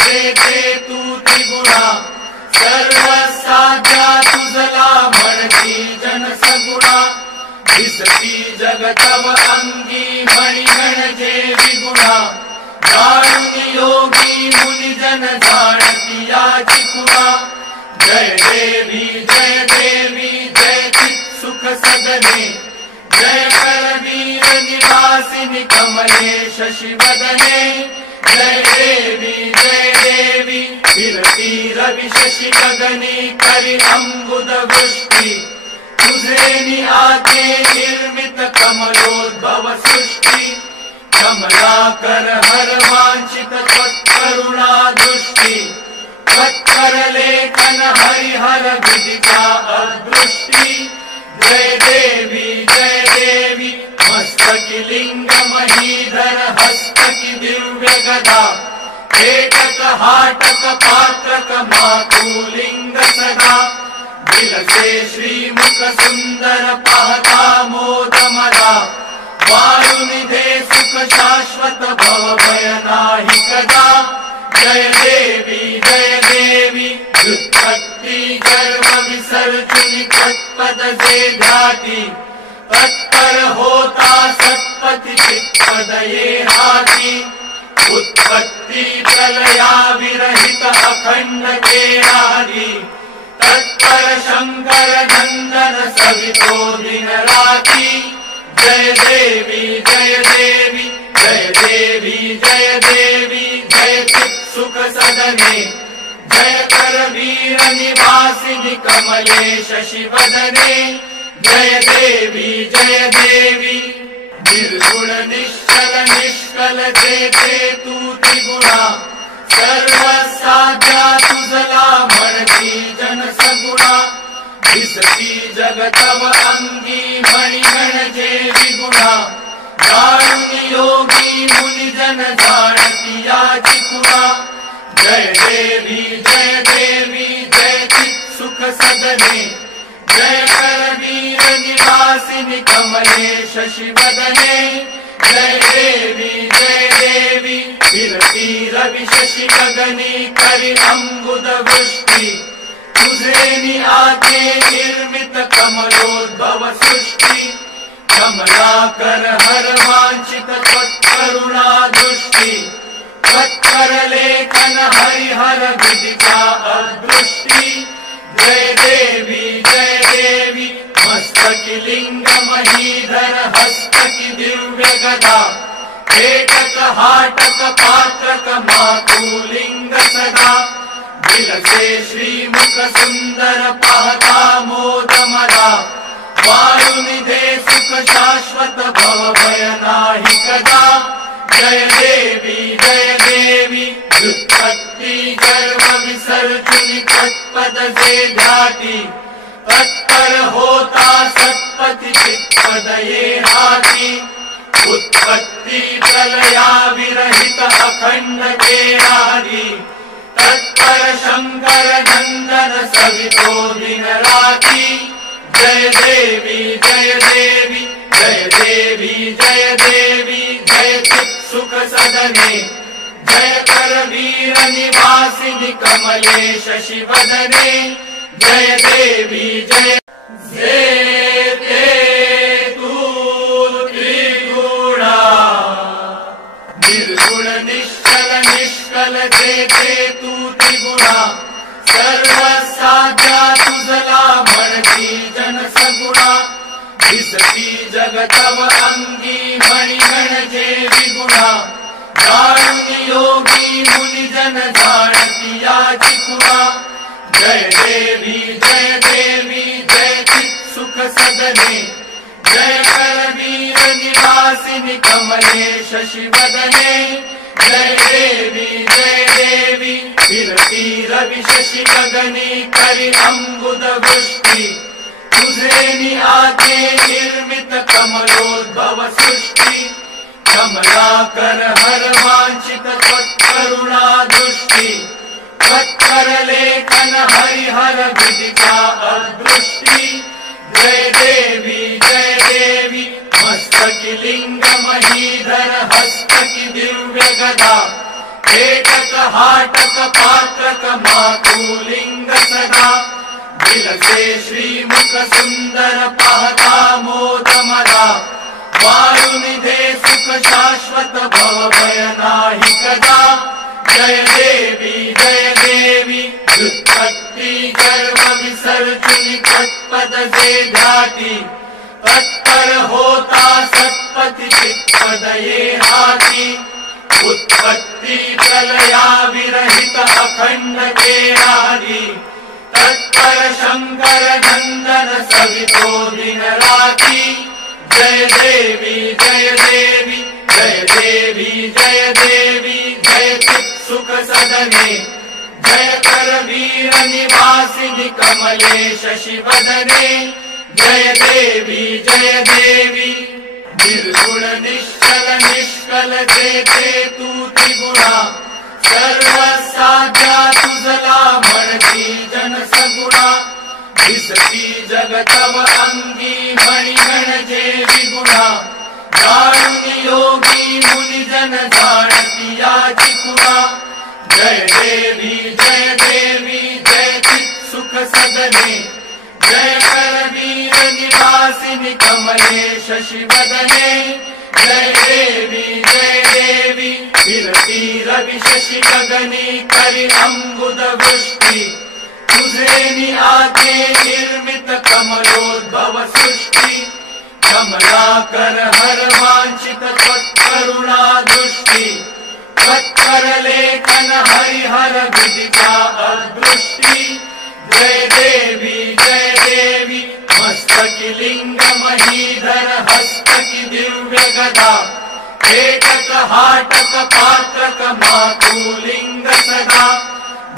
जेथे तू त्रिगुणा सर्वसाध्या तुझला म्हणती जन सगुणा दिसती जगतव अंगी मणी म्हणजे विगुणा जाणून योगी मुनिजन जाणती याची खुणा जय देवी जय चित सुख सदने जय करवीर निवासिनी कमले शशिवदने जय देवी फिरती रवि शशि गगनी करी अंबुद वृष्टि तुझे आके निर्मित कमलोद्भव सृष्टि कमलाकर हर वांछित त्वत्करुणा दृष्टि त्वत्कर लेखन हरिहर विदिता अदृष्टि जय देवी मस्तकी लिंग महीधर हस्तकी दिव्य गदा एकक हाटक पात्रक मातुलिंग सदा दिलसे श्रीमुख सुंदर पाहता मोद मदा वायुनिधे सुख शाश्वत भव भय नाही कदा जय देवी व्युत्पत्ति गर्भ विसर्जनी तत्पद जे ध्याती तत्पर होता सत्पति चित्पद ये हाती उत्पत्ति प्रलया विरहित अखंड केरारी तत्पर शंकर नंदन सवितो दिन राती जय देवी जय चित सुख सदने जय करवीर निवासिनी कमले शशिवदने जय देवी निर्गुण निश्चल निष्कल जेथे तू त्रिगुणा सर्वसाध्या तुझला म्हणती जन सगुणा दिसती जगतव अंगी मणी म्हणजे विगुणा जाणून योगी मुनिजन जाणती याची खुणा जय देवी जय चित सुख सदने जय करवीर निवासिनी कमले शशिवदने जय देवी फिरती रवि शशि गगनी करी अंबुद वृष्टि तुझे आके निर्मित कमलोद्भव सृष्टि कमलाकर हर वांछित त्वत्करुणा दृष्टि त्वत्कर लेखन हरिहर विदिता अदृष्टि जय देवी मस्तकी लिंग महीधर हस्तकी दिव्य गदा एकक हाटक पात्रक मातुलिंग सदा दिलसे श्रीमुख सुंदर पाहता मोद मदा वायुनिधे सुख शाश्वत भव भय नाही कदा जय देवी व्युत्पत्ति गर्भ विसर्जनी तत्पद जे ध्याती तत्पर होता सत्पति चित्पद ये हाती उत्पत्ति प्रलया विरहित अखंड केरारी तत्पर शंकर नंदन सवितो दिन राती जय देवी जय चित सुख सदने जय करवीर निवासिनी कमले शशिवदने जय देवी जय तू त्रिगुणा निर्गुण निश्चल निष्कल जेथे तू त्रिगुणा सर्वसाध्या तुझला म्हणती जन सगुणा दिसती जगतव अंगी मणी म्हणजे विगुणा जाणून योगी मुनिजन जाणती याची खुणा जय देवी जय चित सुख सदने जय करवीर निवासिनी कमले शशिवदने जय देवी फिरती रवि शशि गगनी करी अंबुद वृष्टि तुझे आके निर्मित कमलोद्भव सृष्टि कमलाकर हर वांछित त्वत्करुणा दृष्टि त्वत्कर लेखन हरिहर विदिता अदृष्टि जय देवी मस्तकी लिंग महीधर हस्तकी दिव्य गदा एकक हाटक पात्रक मातुलिंग सदा विलसे श्रीमुख सुंदर पाहता मोद मदा वारुनिधे सुख शाश्वत भव भय नाही कदा जय देवी व्युत्पत्ति गर्भ विसर्जनी तत्पद से ध्याति तत्पर होता सत्पति चित्पद ये हाथी उत्पत्ति प्रलया विरहित अखंड के आदि तत्पर शंकर नंदन सवितो दिन राति जय देवी जय देवी जय चित सुख सदने जय कर वीर निवासिनी कमले शशि वदने जय देवी निर्गुण निश्चल निष्कल जेते तू त्रिगुणा सर्व साध्या तुझला म्हणती जन सगुणा दिसती जगतव अंगी मणिगण जे विगुणा जाणुनी योगी मुनि जन जाणती याची खुणा जय देवी जय चित सुख सदने जय कर वीर निवासिनी कमले शशि वदने जय देवी फिरती रवि शशि गगनी करि अम्बुद वृष्टि तुझे आके निर्मित कमलोद्भव सृष्टि कमलाकर हर वांछित त्वत्करुणा दृष्टि त्वत्कर लेखन हरिहर विदिता अदृष्टि जय देवी मस्तकी लिंग महीधर हस्तकी दिव्य गदा एकक हाटक पात्रक मातुलिंग सदा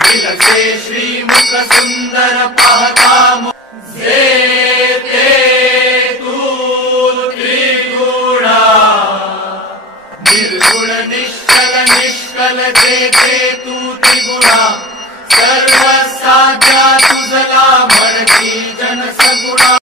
विलसे श्रीमुख सुंदर पाहता जेते तू त्रिगुणा निर्गुण निश्चल निष्कल जेते तू त्रिगुणा सर्व साध्या तुझला म्हणती जन सगुणा